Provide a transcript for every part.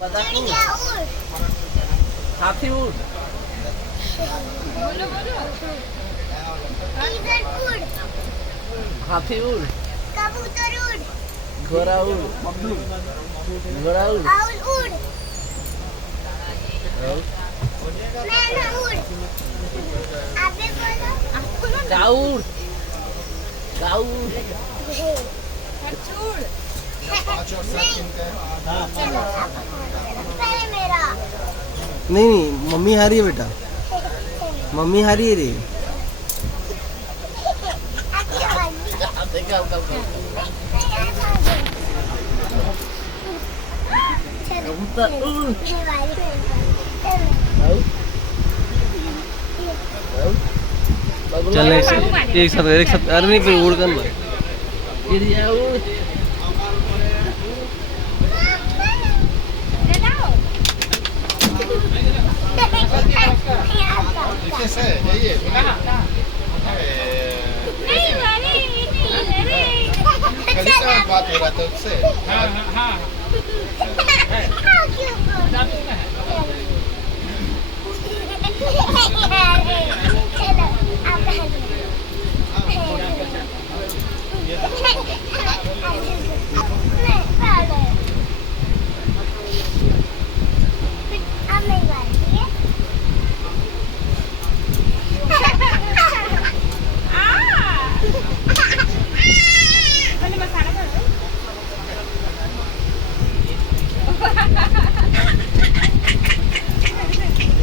चिड़िया उड़, हाथी उड़, ईगल उड़, हाथी उड़, कबूतर उड़, घोड़ा उड़, घोड़ा उड़, आउल उड़, मैना उड़। अबे बोलो, काऊ उड़, काऊ उड़, उड़। पहले मेरा। नहीं नहीं, मम्मी हारी है बेटा, मम्मी हारी है रे। कबूतर उड़, चल एक साथ अरे नहीं फिर उड़ कर ना। चिड़िया उड़, बात हो रहा था उससे।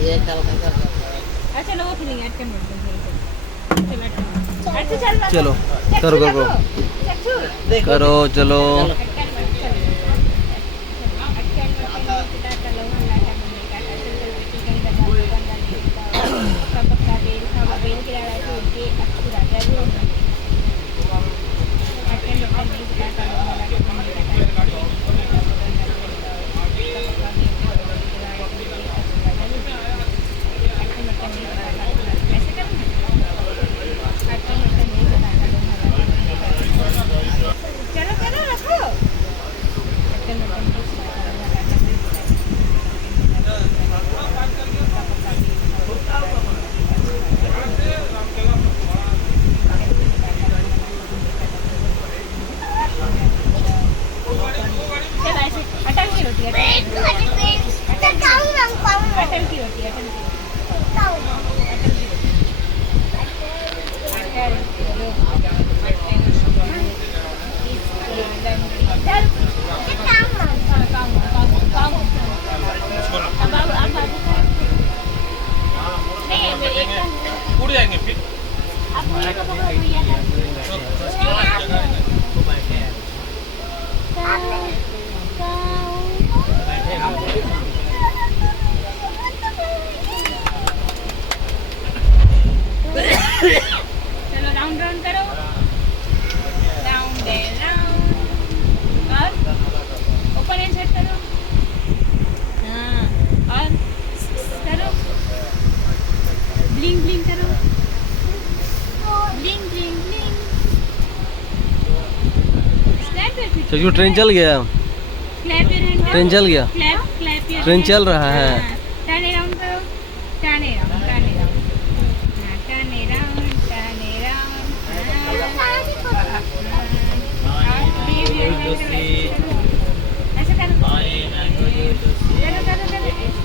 ये चल अच्छा लो फिर ऐड कर दो। चलो करो करो करो चलो। उड़ जाएंगे फिर। चलो राउंड राउंड करो, राउंड एंड राउंड। और ओपन एंड सेट करो। हाँ और करो, ब्लिंग ब्लिंग करो, bling bling bling. Snap your picture. चलो ट्रेन चल गया, क्लैप योर हैंड। ट्रेन चल गया, क्लैप क्लैप योर। ट्रेन चल रहा है। टर्न अराउंड करो, turn around, turn around, turn around, turn around. ऐसे करो, करो करो करो।